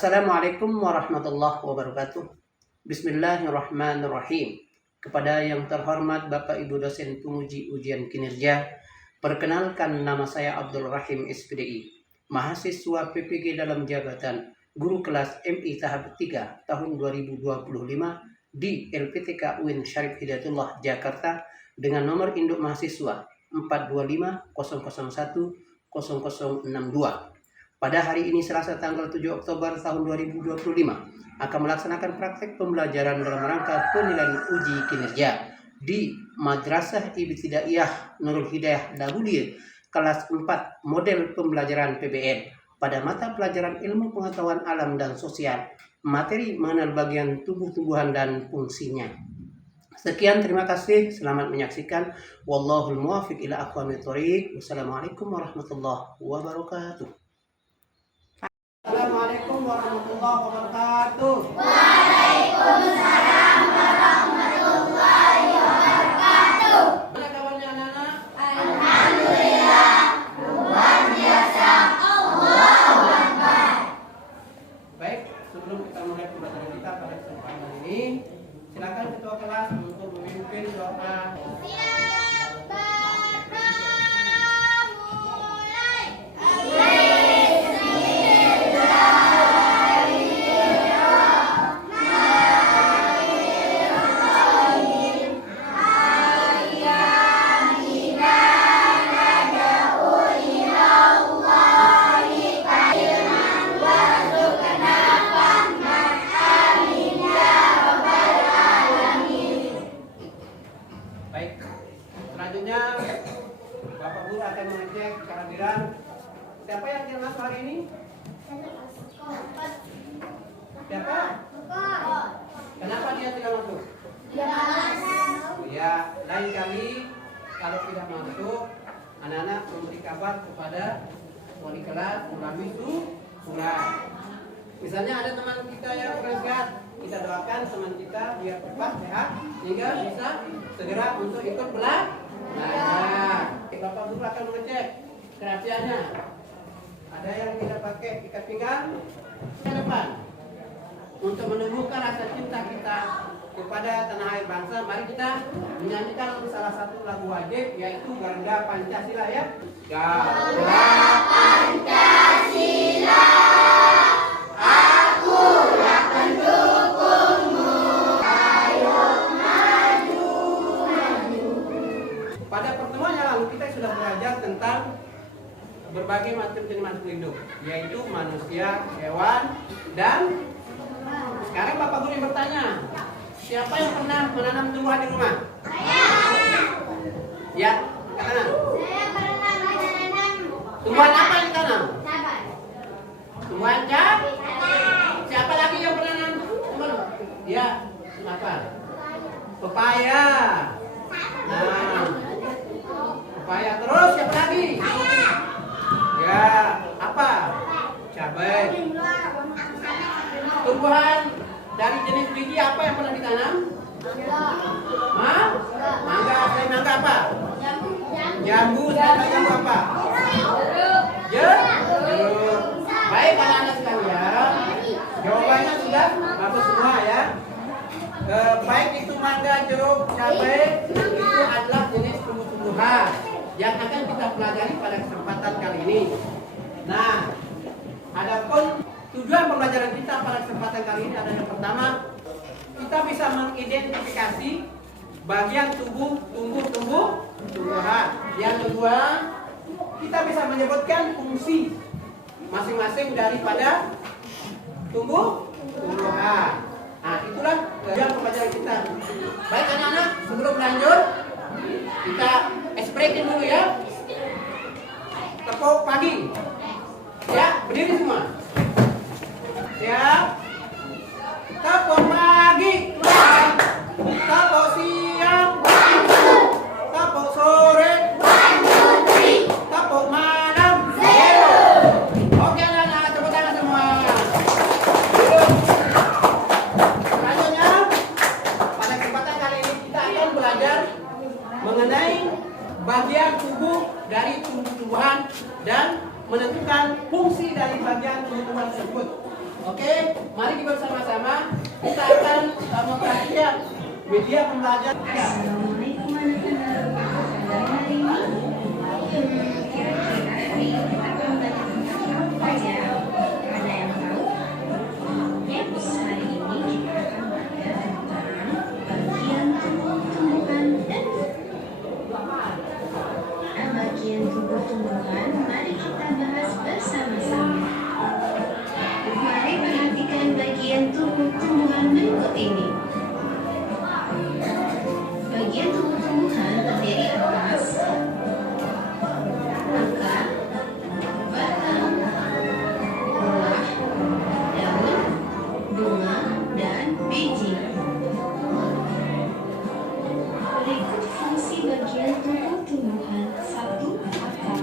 Assalamualaikum warahmatullahi wabarakatuh. Bismillahirrahmanirrahim. Kepada yang terhormat Bapak Ibu dosen penguji ujian kinerja, perkenalkan nama saya Abdul Rahim SPDI, mahasiswa PPG dalam jabatan guru kelas MI tahap 3 tahun 2025 di LPTK UIN Syarif Hidayatullah Jakarta dengan nomor induk mahasiswa 425010062. Pada hari ini Selasa tanggal 7 Oktober tahun 2025 akan melaksanakan praktek pembelajaran dalam rangka penilaian uji kinerja di Madrasah Ibtidaiyah Nurul Hidayah Dahulia kelas 4 model pembelajaran PBN pada mata pelajaran ilmu pengetahuan alam dan sosial, materi mengenal bagian tubuh-tubuhan dan fungsinya. Sekian, terima kasih, selamat menyaksikan. Wallahul muwaffiq ila aqwamit thoriq. Wassalamualaikum warahmatullahi wabarakatuh. Assalamualaikum warahmatullahi wabarakatuh. Waalaikumsalam warahmatullahi wabarakatuh. Mana kabarnya anak-anak? Alhamdulillah, luar biasa. Allahu Akbar. Baik, sebelum kita mulai pembelajaran kita pada kesempatan ini, silakan ketua kelas untuk memimpin doa. Baik, selanjutnya Bapak Guru akan mengecek kehadiran. Siapa yang tidak masuk hari ini? Siapa? Kenapa dia tidak masuk? Oh ya, lain kali kalau tidak masuk, anak-anak memberi kabar kepada wali kelas melalui surat. Misalnya ada teman kita yang kurang sehat, kita doakan teman kita biar cepat sehat sehingga bisa segera untuk ikut belajar. Bapak Guru akan mengecek kerahasiaannya. Ada yang tidak pakai ikat pinggang ke depan. Untuk menumbuhkan rasa cinta kita kepada tanah air bangsa, mari kita menyanyikan salah satu lagu wajib, yaitu Garuda Pancasila ya. Garuda Pancasila, aku yang pendukungmu, ayo maju, maju. Pada pertemuan yang lalu kita sudah belajar tentang berbagai macam jenis makhluk hidup, yaitu manusia, hewan, dan sekarang Bapak Guru yang bertanya, siapa yang pernah menanam tumbuhan di rumah? Saya. Ya, katakan. Saya pernah menanam Tumbuhan apa yang ditanam? cabai. Tumbuhan cabai. Siapa lagi yang pernah menanam tumbuhan? Ya, apa? Pepaya. Nah, pepaya. Terus siapa lagi? Ya, apa? Cabai. Tumbuhan dari jenis biji apa yang pernah ditanam? Hah? Mangga. Selain mangga apa? Jambu. Selain jambu apa? Jeruk. Baik anak-anak sekalian, jawabannya sudah bagus semua ya. Baik itu mangga, jeruk, cabai, itu adalah jenis tumbuh-tumbuhan yang akan kita pelajari pada kesempatan kali ini. Nah, adapun tujuan pembelajaran kita pada kesempatan kali ini adalah yang pertama, kita bisa mengidentifikasi bagian tubuh tumbuh-tumbuhan. Yang kedua, kita bisa menyebutkan fungsi masing-masing daripada tumbuh-tumbuhan. Nah, itulah tujuan pembelajaran kita. Baik anak-anak, sebelum lanjut, kita expression dulu ya. Tepuk pagi. Ya, berdiri semua. Siap. Tepuk pagi. Tepuk siang. Tepuk sore. Tepuk malam. Oke anak-anak, tepuk tangan semua. Selanjutnya, pada kesempatan kali ini kita akan belajar mengenai bagian tubuh dari tumbuh-tumbuhan dan menentukan fungsi dari bagian tumbuh-tumbuhan tersebut. Oke, mari kita bersama-sama kita akan memperhatikan media pembelajaran. Assalamualaikum warahmatullahi wabarakatuh. Hari ini kira-kira hari ini kita akan belajar tentang apa ya? Ada yang tahu? Yes, hari ini kita akan belajar tentang bagian tumbuh-tumbuhan dan bagian tumbuh-tumbuhan. Mari kita bahas bersama-sama. Mari perhatikan bagian tumbuh-tumbuhan berikut ini. Bagian tumbuh-tumbuhan terdiri atas akar, batang, buah, daun, bunga, dan biji. Berikut fungsi bagian tumbuh-tumbuhan. 1. Akar.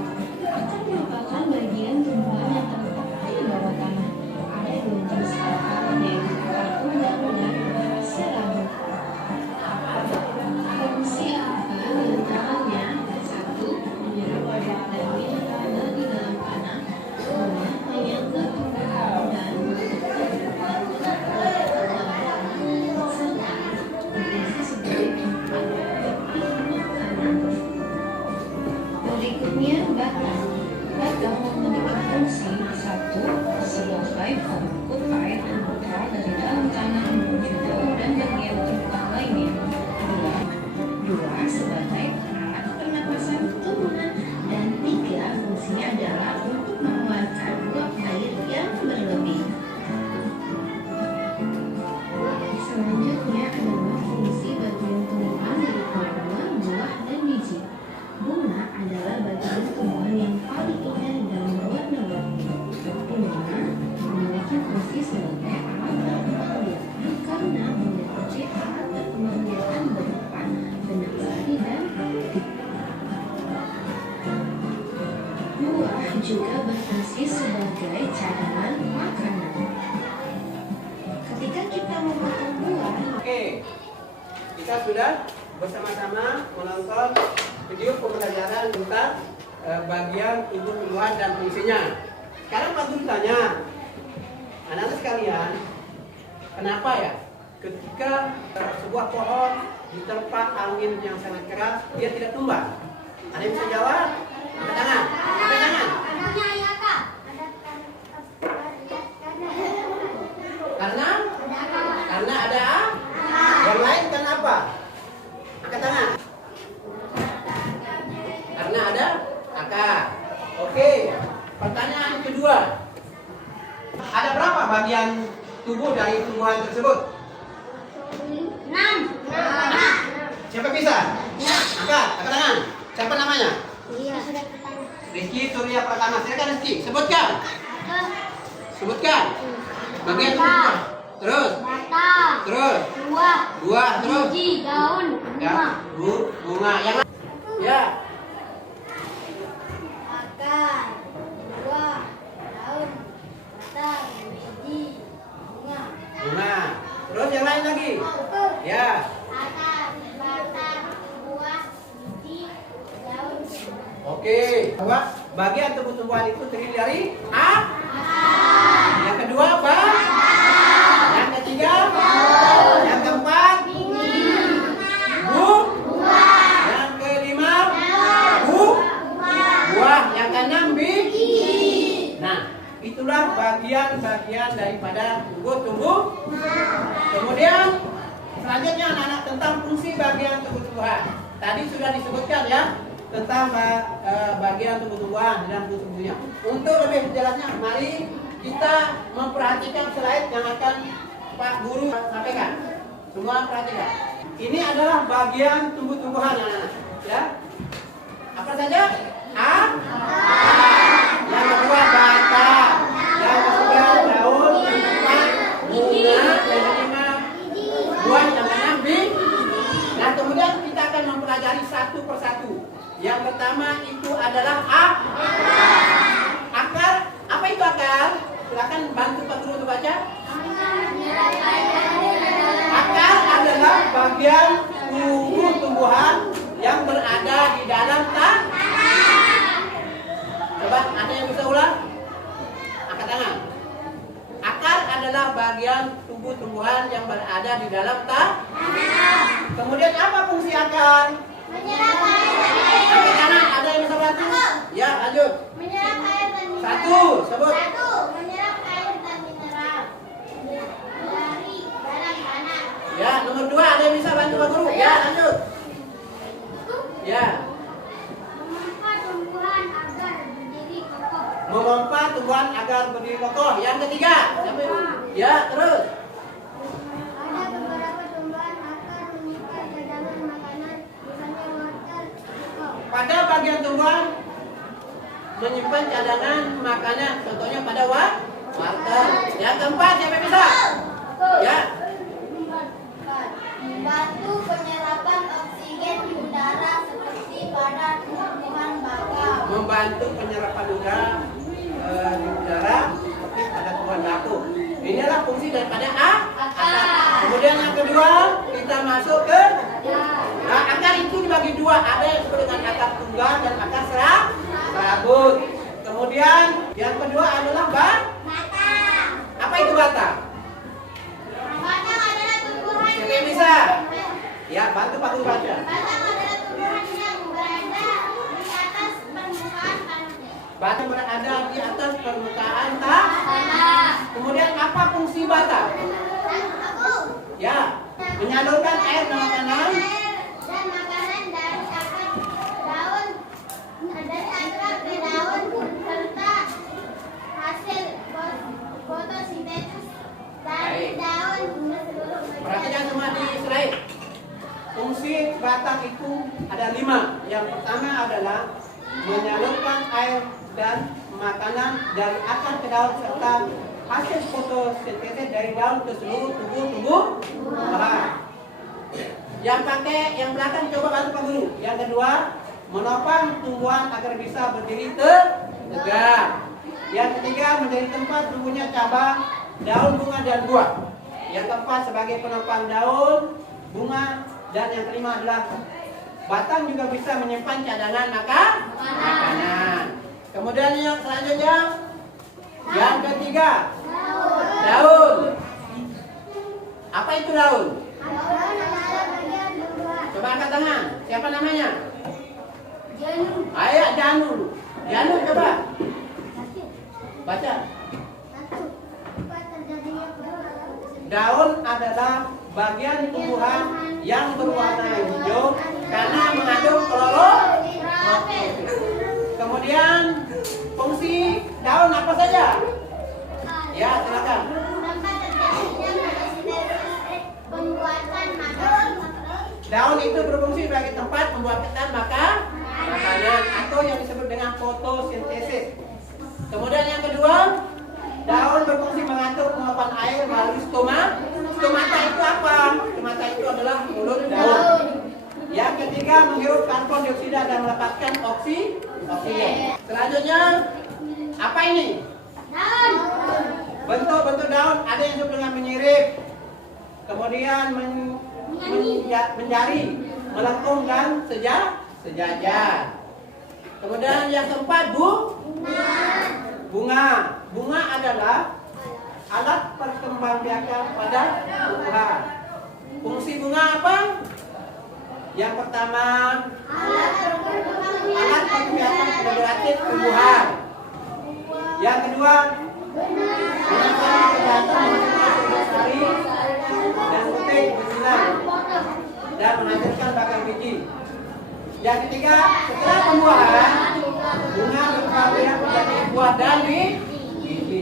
Akar merupakan bagian tumbuhan yang terletak di bawah tanah. Ada dua jenis akar, yaitu akar tunggang dan akar serabut. Fungsi akar diantaranya 1. Menyerap air dan mineral dari dalam tanah. 2. Menyangga tumbuhan dan serta berfungsi sebagai tempat makanan. Berikutnya batang. Batang memiliki fungsi 1. Sebagai pengangkut air dan mineral dari dalam tanah menuju daun dan bagian tumbuhan lainnya. 2. Sebagai alat pernapasan tumbuhan. Dan 3. Fungsinya adalah untuk mengeluarkan uap air yang berlebih. Selanjutnya adalah fungsi bagian tumbuhan berupa bunga, buah, dan biji. Bunga adalah bagian tumbuhan yang paling indah dan berwarna-warni. Bunga memiliki fungsi sebagai alat perkembangbiakan karena meliputi alat perkembangbiakan berupa benang sari dan putih. Buah juga berfungsi sebagai cadangan makanan. Ketika kita memotong buah, Oke, kita sudah bersama-sama menonton video pembelajaran tentang bagian tumbuh-tumbuhan dan fungsinya. Sekarang Pak Guru tanya, anak-anak sekalian, kenapa ya ketika sebuah pohon diterpa angin yang sangat keras dia tidak tumbang? Ada yang bisa jawab? Angkat tangan. Angkat tangan. Karena ada yang lain kenapa? Angkat tangan. Karena ada akar. Oke. Pertanyaan kedua. Ada berapa bagian tubuh dari tumbuhan tersebut? 6. Siapa bisa? Angkat tangan. Siapa namanya? Iya. Rizky Surya Pratama. Silakan Rizky, sebutkan. Sebutkan. Bagian tubuh. Terus. Batang. Terus. Buah. Terus. Biji. Daun. Ya, bunga. Yang ya. Akar. Buah. Daun. Batang. Biji. Bunga. Bunga. Terus yang lain lagi. Ya. Akar. Batang. Buah. Biji. Daun. Oke. Bahwa bagian tubuh-tumbuhan itu terdiri dari yang kedua apa? Yang ketiga? Yang keempat? Yang kelima? Buah. Yang keenam? Nah, itulah bagian-bagian daripada tumbuh-tumbuh. Kemudian selanjutnya anak-anak tentang fungsi bagian tumbuh-tumbuhan. Tadi sudah disebutkan ya tentang bagian tumbuh-tumbuhan dan fungsi-fungsinya. Untuk lebih jelasnya, mari kita memperhatikan slide yang akan Pak Guru sampaikan. Semua perhatikan. Ini adalah bagian tumbuh-tumbuhan anak-anak. Ya. Apa saja? Yang kedua batang. Yang ketiga daun. Yang keempat bunga. Yang kelima buah. Yang keenam biji. Nah, kemudian kita akan mempelajari satu persatu. Yang pertama itu adalah akar. Apa itu akar? Silakan bantu Pak Guru untuk baca. Akar adalah bagian tumbuh-tumbuhan yang berada di dalam tanah. Coba ada yang bisa ulang? Angkat tangan. Akar tumbuhan yang berada di dalam tanah. Kemudian apa fungsi akar? Menyerap air dan Angkat tangan, ada yang bisa bantu? Ya, lanjut. Menyerap air dan mineral. Satu, sebut. Satu, menyerap air dan mineral dari dalam tanah. Ya, nomor 2 ada yang bisa bantu Pak Guru? Ya, lanjut. Ya, Memompa tumbuhan agar berdiri kokoh. memompa tumbuhan agar berdiri kokoh. Yang ketiga, siapa yang- ya, terus. Ada beberapa tumbuhan akar menyimpan cadangan makanan, misalnya wortel, singkong. Pada bagian tumbuhan menyimpan cadangan makanan, contohnya pada wortel. Yang keempat, siapa yang bisa? Ya, Membantu penyerapan oksigen di udara seperti pada tumbuhan bakau. membantu penyerapan udara di udara seperti pada tumbuhan bakau. Inilah fungsi daripada akar. Kemudian yang kedua, kita masuk ke akar itu dibagi dua. Ada yang disebut dengan akar tunggal dan akar serabut. Kemudian yang kedua adalah Batang. apa itu batang? Batang adalah tumbuhan Siapa yang bisa? Ya, bantu Pak Guru baca. Batang adalah tumbuhan yang berada di atas permukaan tanah. Batang berada di atas permukaan tanah. Kemudian apa fungsi batang? Aku. Ya, menyalurkan air dan makanan. Air dan makanan dari akar daun, dari akar ke daun serta hasil fotosintesis dari Baik. daun hingga seluruh Perhatikan semua di slide. Fungsi batang itu ada 5. Yang pertama adalah menyalurkan air dan makanan dari akar ke daun serta hasil fotosintesis dari daun ke seluruh tubuh tumbuhan. Yang belakang coba bantu Pak Guru. Yang kedua, menopang tumbuhan agar bisa berdiri tegak. Yang ketiga, menjadi tempat tumbuhnya cabang, daun, bunga dan buah. Yang keempat, sebagai penopang daun, bunga, dan yang kelima adalah batang juga bisa menyimpan cadangan makanan. Kemudian yang selanjutnya, yang ketiga, daun. Apa itu daun? Daun adalah bagian tumbuhan. Coba angkat tangan. Siapa namanya? Janur. Ayo Janur. Janur coba baca. Satu. Tempat terjadinya perkembangan. Daun adalah bagian tumbuhan yang berwarna hijau karena mengandung klorofil. Kemudian fungsi daun apa saja? Ya, silakan. Tempat terjadinya fotosintesis, pembuatan makanan. Daun itu berfungsi sebagai tempat pembuatan makanan atau yang disebut dengan fotosintesis. Kemudian yang kedua, daun berfungsi mengatur penguapan air melalui stoma. Stomata itu apa? Stomata itu adalah mulut daun. Yang ketiga, menghirup karbon dioksida dan melepaskan oksigen. Selanjutnya, apa ini? Daun. Bentuk-bentuk daun ada yang disebut dengan menyirip, kemudian menjari, melengkung dan sejajar. Kemudian yang keempat, bunga. Bunga adalah alat perkembangbiakan pada tumbuhan. Fungsi bunga apa? Yang pertama, alat perkembangbiakan regeneratif tumbuhan. Yang kedua, menyebabkan kegiatan menghasilkan sari dan putih bersinar dan menghasilkan batang biji. Yang ketiga, setelah pembuahan, bunga berkembang biak menjadi buah dan biji.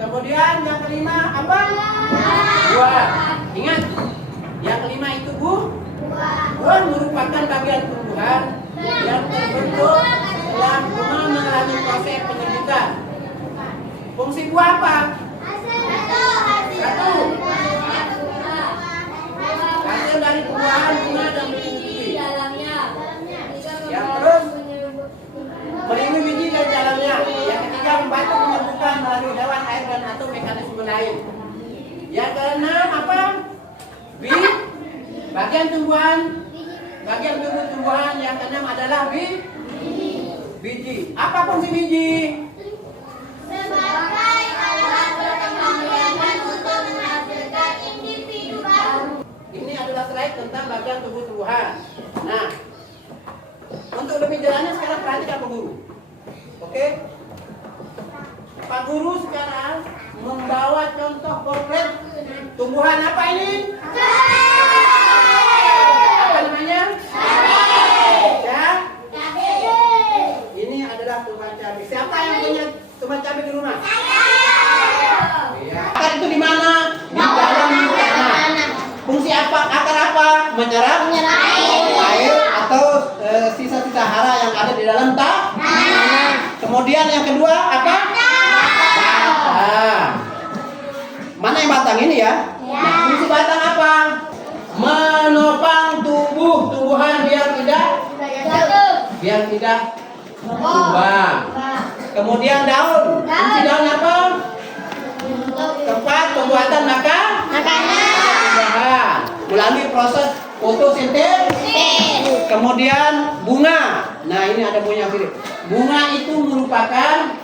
Kemudian yang kelima apa? Buah. Ingat, yang kelima itu buah merupakan bagian tumbuhan yang terbentuk setelah bunga mengalami proses penyembuhan. Fungsi buah apa? Satu. Hasil dari tumbuhan, bunga dan biji. Yang terus melindungi biji dan dalamnya. Yang ketiga, membantu penyembuhan melalui hewan, air dan atau mekanisme lain. Yang keenam apa? Bagian tubuh tumbuhan yang keenam adalah biji. Apa fungsi biji? Sebagai alat perkembangbiakan untuk menghasilkan selesai tentang bagian tumbuh-tumbuhan. Nah, untuk lebih jelasnya sekarang perhatikan Pak Guru. Oke? Pak Guru sekarang membawa contoh konkret tumbuhan apa ini? Apa namanya? Ya? Ini adalah tumbuhan cabai. Siapa yang punya tumbuhan cabai di rumah? Iya. Akar itu di mana? Di dalam tanah. Fungsi apa? Akar apa? Menyerap air atau sisa-sisa hara yang ada di dalam tanah. Kemudian yang kedua apa? Batang. Mana yang batang ini ya? Nah, fungsi batang apa? Menopang tumbuhan biar tidak tumbang. Kemudian daun. Fungsi daun apa? Tempat pembuatan makanan melalui proses fotosintesis. Kemudian bunga. Nah, ini ada bunga Philip. Bunga itu merupakan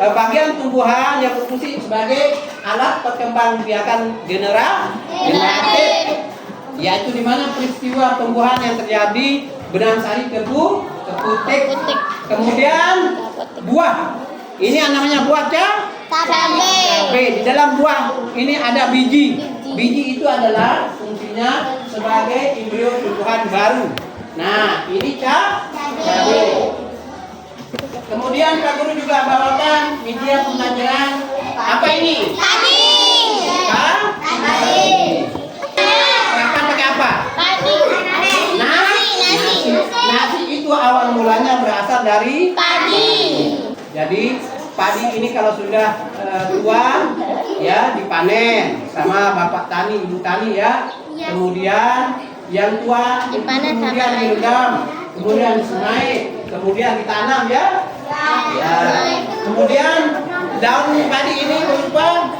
bagian tumbuhan yang berfungsi sebagai alat perkembangbiakan generatif, yaitu di mana peristiwa tumbuhan yang terjadi benang sari keputik. Kemudian buah. Ini yang namanya buah cabai. Di dalam buah ini ada biji. Biji itu adalah fungsinya sebagai embrio tumbuhan baru. Nah, ini cabai. Kemudian Pak Guru juga bawakan media pembelajaran. Apa ini? Sarapan pakai apa? Nasi itu awal mulanya berasal dari padi. Jadi padi ini kalau sudah tua ya dipanen sama bapak tani, ibu tani ya. Kemudian yang tua kemudian direndam, kemudian disungai, kemudian ditanam ya. Ya. Kemudian daun padi ini berupa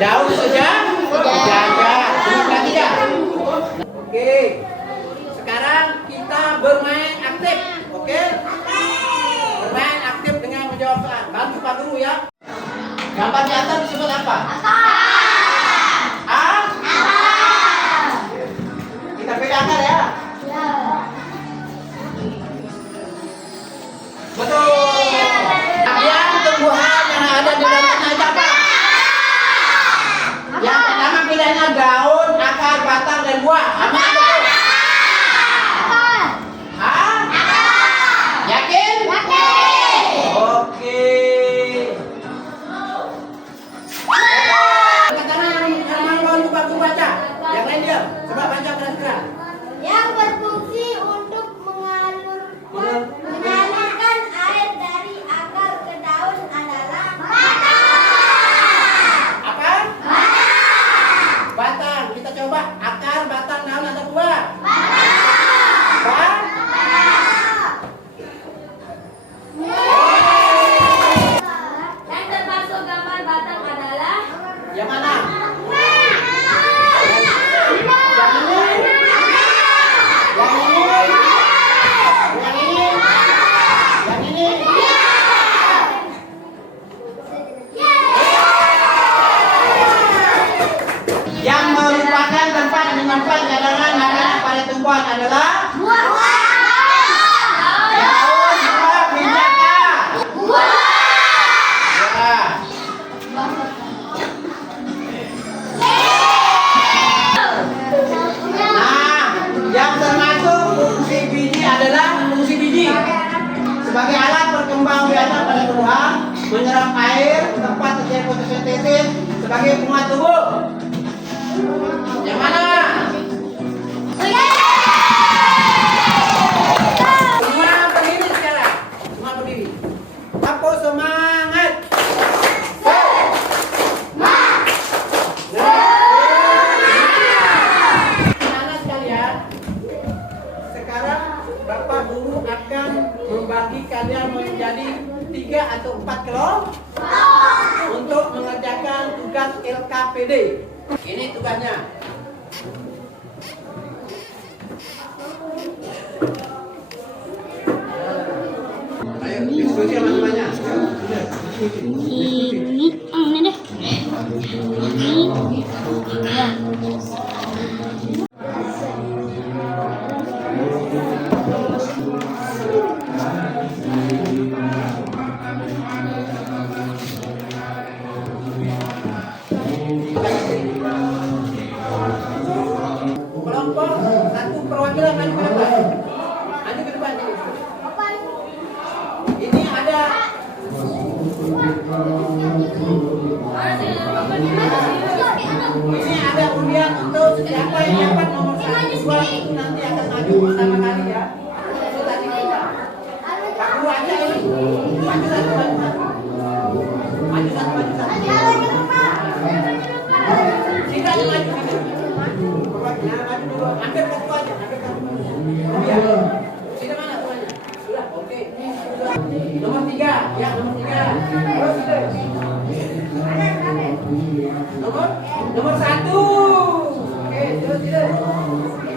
daun sejajar. Tidak. Oke. Sekarang kita bermain aktif. Oke? Bermain aktif dengan menjawab soal. Bantu Pak Guru ya. Gambar di atas disebut apa? Kita bedakan ya. Betul. Yang tumbuhan yang ada di dalam tanah apa? Yang pertama pilihannya daun, akar, batang, dan buah. Apa betul? Yakin? Oke. Katakan yang mau baca. Yang lain diam. Coba baca keras-keras. Yang berfungsi untuk mengalirkan air dari akar ke daun adalah Apa? Batang. Kita coba akar, batang, daun atau buah? Batang. yang termasuk gambar batang adalah Yang mana? Yang merupakan tempat menyimpan cadangan makanan pada tumbuhan adalah daun, buah, pinjaka. Ya. Nah, yang termasuk fungsi biji adalah fungsi biji sebagai alat perkembangbiakan pada tumbuhan, menyerap air, tempat terjadi fotosintesis sebagai penguat tubuh. Yang mana? Semua berdiri sekarang. Semua berdiri. Aku semangat. Anak sekalian, sekarang Bapak Guru akan membagi kalian menjadi 3 atau 4 kelompok untuk mengerjakan tugas LKPD. Ini tugasnya. Ayo diskusi sama temannya. ini deh. Kelompok satu perwakilan maju ke depan. Maju ke depan. Ini ada undian untuk siapa yang dapat nomor 1, 2 itu nanti akan maju pertama kali ya. Itu tadi kita. Kamu aja ini. Maju satu. Tidak maju. Perwakilan maju dulu. Hampir ke aja. Iya. Tidak mana tuanya? Sudah, oke. Nomor 3, ya nomor 3. Terus itu. Nomor 1. Oke, terus.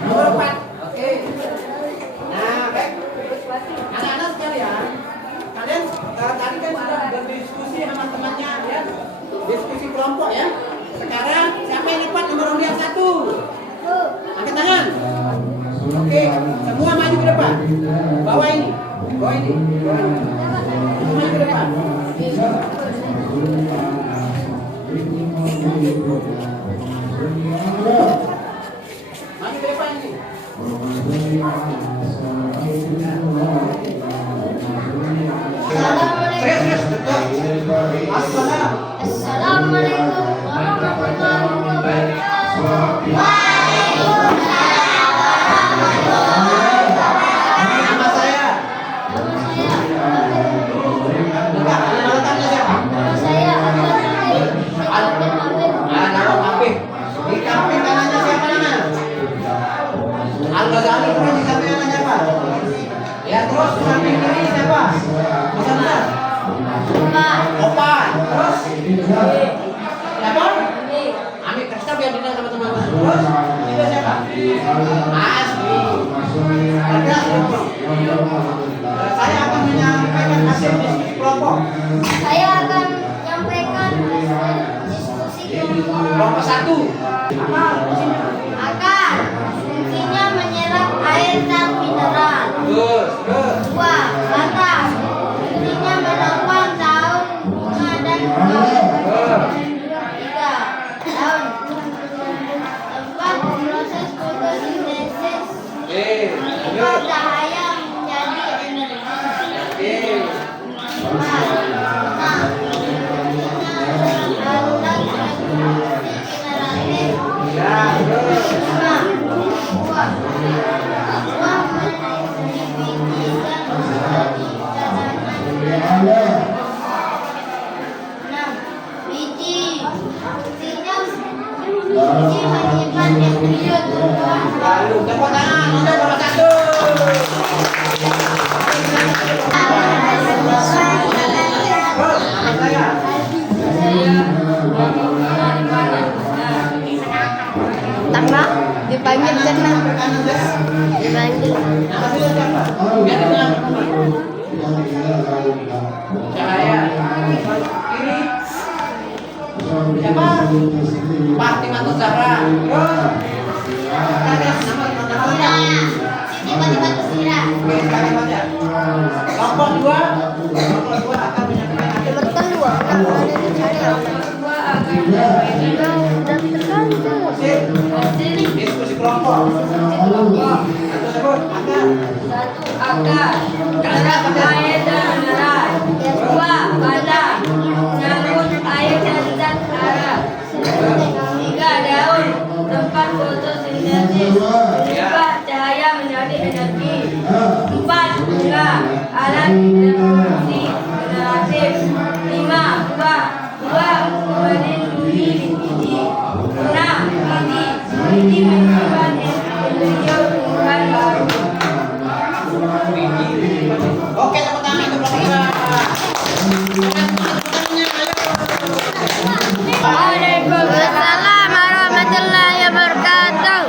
Nomor 4. Oke. Nah, baik. Anak-anak sekalian, kalian tadi kan sudah berdiskusi sama temannya ya. Diskusi kelompok ya. Sekarang siapa yang dapat nomor undian 1? Angkat tangan. Oke, semua maju ke depan. Bawa ini. Semua maju ke depan. Maju ke depan ini. Assalamualaikum warahmatullahi wabarakatuh. Nama saya. Nama Afif. Di samping kanannya siapa namanya? Al-Ghazali. Terus di samping kanannya siapa? Ya, terus di samping kiri siapa? Musana. Opan. Terus siapa? Ami. Kasih biar dinang sama teman-teman. Terus itu siapa? Asmi. Saya akan menyampaikan hasil diskusi kelompok. Saya akan menyampaikan diskusi Kelompok 1. Apa fungsinya? akan fungsinya menyerap air dan mineral. Terus. 2. Batas fungsinya menopang daun bunga dan buah. 3. Daun tempat proses fotosintesis. 5. Cahaya menjadi energi. 6. Biji fungsinya menyimpan nutrien tumbuhan. Lalu tepuk tangan untuk nomor 1. Tangga dipanggil tenang. Dipanggil. Nama saya siapa? Biar dikenal. Cahaya. Kiri. Siapa? Fatimah Zahra. Terus nama Siti Fatimah Zahra. Oke, sekarang baca. Kelompok 2 akan menyampaikan hasil diskusi kelompok. Satu sebut akar. 1. Akar menyerap air dan mineral. 2. Badan menyangkut air dan zat hara. 3. Daun tempat fotosintesis. 4. Cahaya menjadi energi. 4. Bunga alat reproduksi generatif. 5. Buah melindungi biji. 6. Biji menyimpan embrion tumbuhan baru. Oke, tepuk tangan untuk mereka. Waalaikumsalam warahmatullahi wabarakatuh.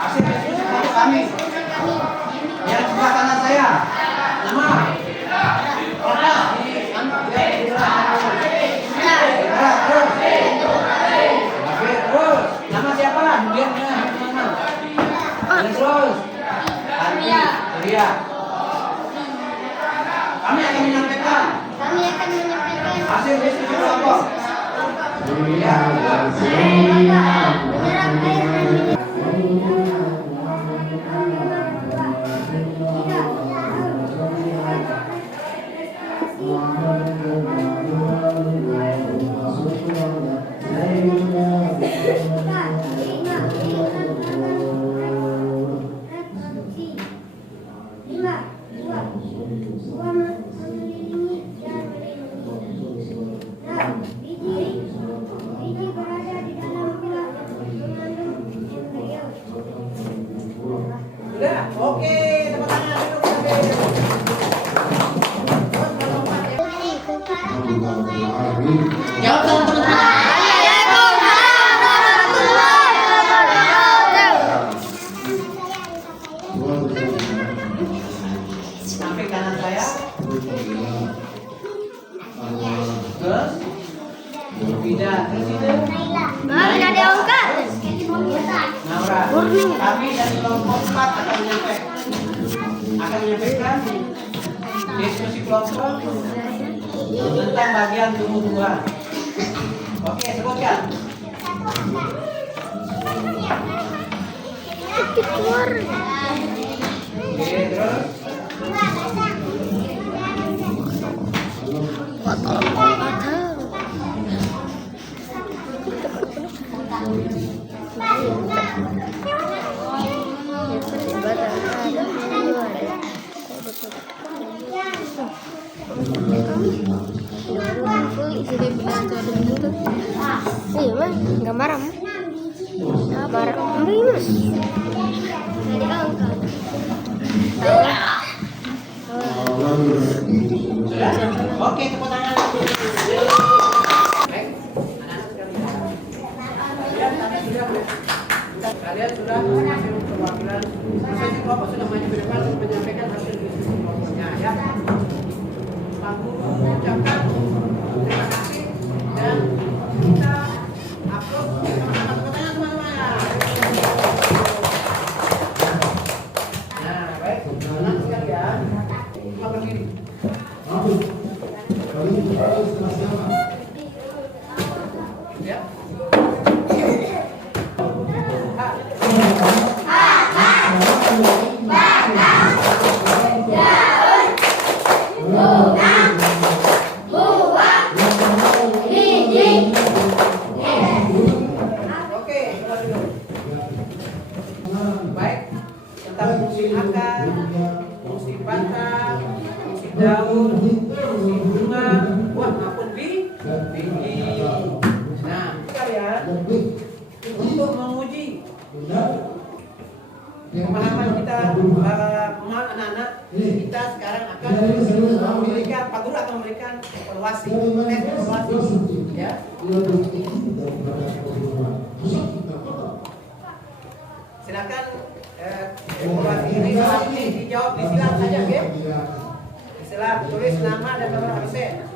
Hasil diskusi kelompok kami. Yang sebelah kanan saya. Nama. Di Udah, oke, tepuk tangan duduk jawab teman-teman. Sampai kanan saya. Terus tidak terus itu Naura. Kami dari kelompok 4 akan menyampaikan diskusi kelompok tentang bagian tumbuh-tumbuhan. Oke, sebutkan. Oke, terus. Gambar am? Gambar mas. Oke, tepuk tangan. Baik, anak-anak sekalian. Kalian sudah hasil perwakilan prosesi kelompok sudah maju ke depan untuk menyampaikan hasil diskusi kelompoknya ya. Aku mengucapkan terima kasih dan kita upload sama-sama. Tepuk tangan teman-teman. Nah, baik, anak sekalian, kita berdiri. Ya. Oke, baik, tentang fungsi akar, fungsi batang, fungsi daun, fungsi bunga, buah maupun biji. Nah, kalian untuk menguji pemahaman kita, pemahaman anak-anak, kita sekarang akan memberikan, Pak Guru akan memberikan evaluasi, tes evaluasi, ya. Silakan evaluasi ini dijawab di silang saja, oke? Di silang tulis nama dan nomor absen.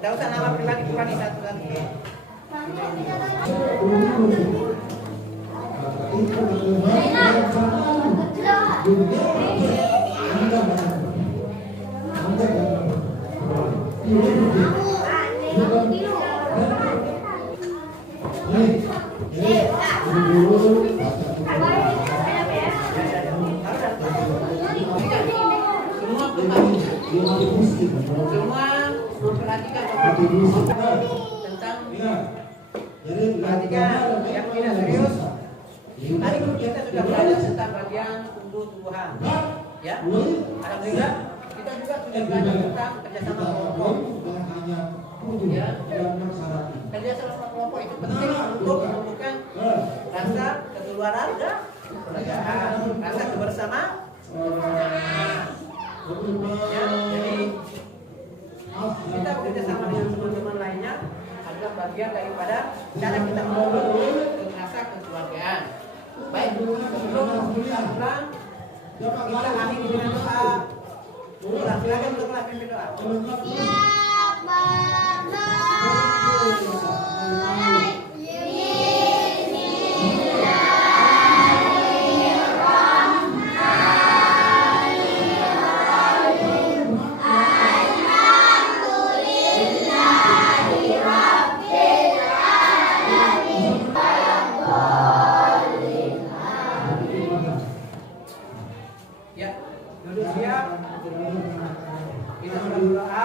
Tidak usah nama pribadi satu-satu. Semua memperhatikan tentang perhatikan yang tidak serius. Tadi kita sudah belajar tentang bagian tumbuh-tumbuhan, ya. Alhamdulillah kita juga sudah belajar tentang kerjasama kelompok. Ya, kerjasama kelompok itu penting untuk menumbuhkan rasa kekeluargaan, rasa kebersamaan. Ya, jadi kita bekerja sama dengan teman-teman lainnya adalah bagian daripada cara kita membangun rasa kekeluargaan. Baik, sebelum pulang kita akhiri dengan doa. Silakan untuk melakukan doa.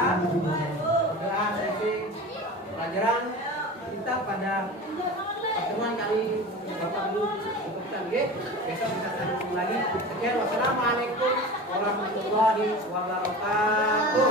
doa sesi pelajaran kita pada pertemuan kali Bapak Ibu cukupkan ya. Besok kita sambung lagi. Sekian, wassalamualaikum warahmatullahi wabarakatuh.